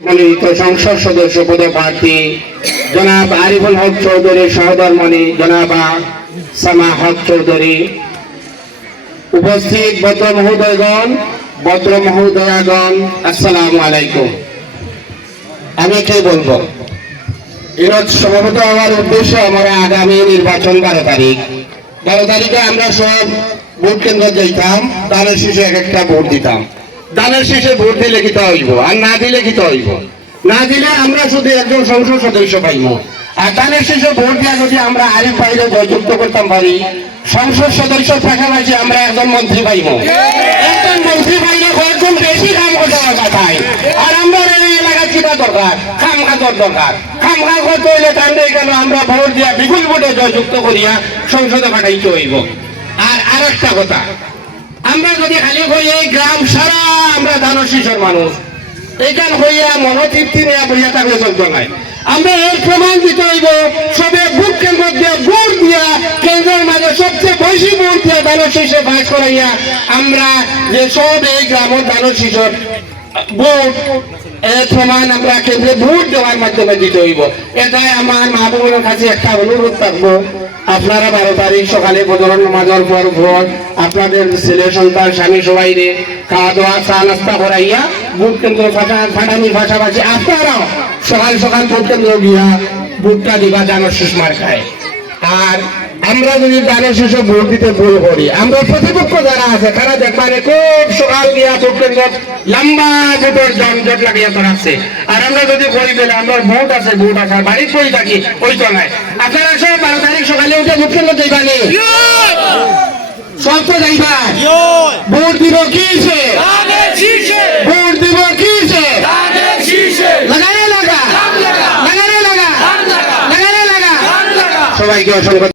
মনোনীত সংসদ সদস্য পদপ্রার্থী জনাব আরিফুল হক চৌধুরী সহধর্মণি জনাবা সামা হক চৌধুরী, উপস্থিত ভদ্র মহোদয়গণ, ভদ্র মহোদয়াগণ, আসসালামু আলাইকুম। আমি কি বলবো, এর সমাবেত হওয়ার উদ্দেশ্য আমার আগামী নির্বাচন 12 তারিখে আমরা সব ভোট কেন্দ্র যাইতাম, দানের শেষে এক একটা ভোট দিতাম। দানের শেষে ভোট দিলে কি হইব, আর না দিলে কি হইব? না দিলে আমরা শুধু একজন সংসদ সদস্য পাইব, আর দানের শেষে ভোট দিয়ে যদি আমরা আরিফ ভাইকে জয়যুক্ত করতাম পারি, সংসদ সদস্য পাশাপাশি আমরা একজন মন্ত্রী পাইব। একজন মন্ত্রী পাইলে কয়েকজন বেশি কাম করতে পারবে। আর আমরা এই এলাকার কিটা দরকার, খাম খাজর দরকার। খাম খা করতে হইলে তাহলে কেন আমরা ভোট দিয়া বিপুল ভোটে জয়যুক্ত করিয়া সংসদে পাঠাইতে হইব। আর আরেকটা কথা, আমরা যদি খালি হই এই গ্রাম সারা আমরা দানব শিশুর মানুষ, এইখান হইয়া মনোতৃপ্তি নেওয়া বইয়া থাকলে চলতে নাই। আমরা এর প্রমাণ দিতে হইব, সবে বুক কেন্দ্র দিয়ে ভোট দিয়া কেন্দ্রের মাঝে সবচেয়ে বেশি ভোট দিয়া দানব শিশু বাস করাইয়া আমরা যে সব এই গ্রামের দানব শিশুর ভোট এর প্রমাণ আমরা কেন্দ্রে ভোট দেওয়ার মাধ্যমে দিতে হইব। এটাই আমার মা বোনের কাছে একটা অনুরোধ থাকবো, আপনারা 12 তারিখ সকালে ফজরের নামাজের পর ভোট আপনাদের ছেলে সন্তান স্বামী সবাই রে খাওয়া দাওয়া চা নাস্তা করাইয়া ভোট কেন্দ্র ফাটানির পাশাপাশি আপনারাও সকাল সকাল ভোট কেন্দ্র গিয়া ভোটটা দিবা দানব শিশু মার্কায়। আর আমরা যদি দানের শেষে ভোট দিতে ভুল করি, আমরা প্রতিপক্ষ যারা আছে তারা দেখবারে খুব সকাল দিয়া ভোট কেন্দ্র লম্বা ভোটের জনজট লাগিয়ে আছে। আর আমরা যদি করি পেলে আমরা ভোট আছে বাড়ির করে থাকি, ওই তো নাই। আপনারা সব 12 তারিখ সকালে উঠে ভোট কেন্দ্র যাইবানি, সব তো যাইবা। ভোট দিব কিসে, ভোট দিব কিসে, লাগারে লাগা, লাগারে লাগা, লাগারে লাগা। সবাইকে অসংখ্য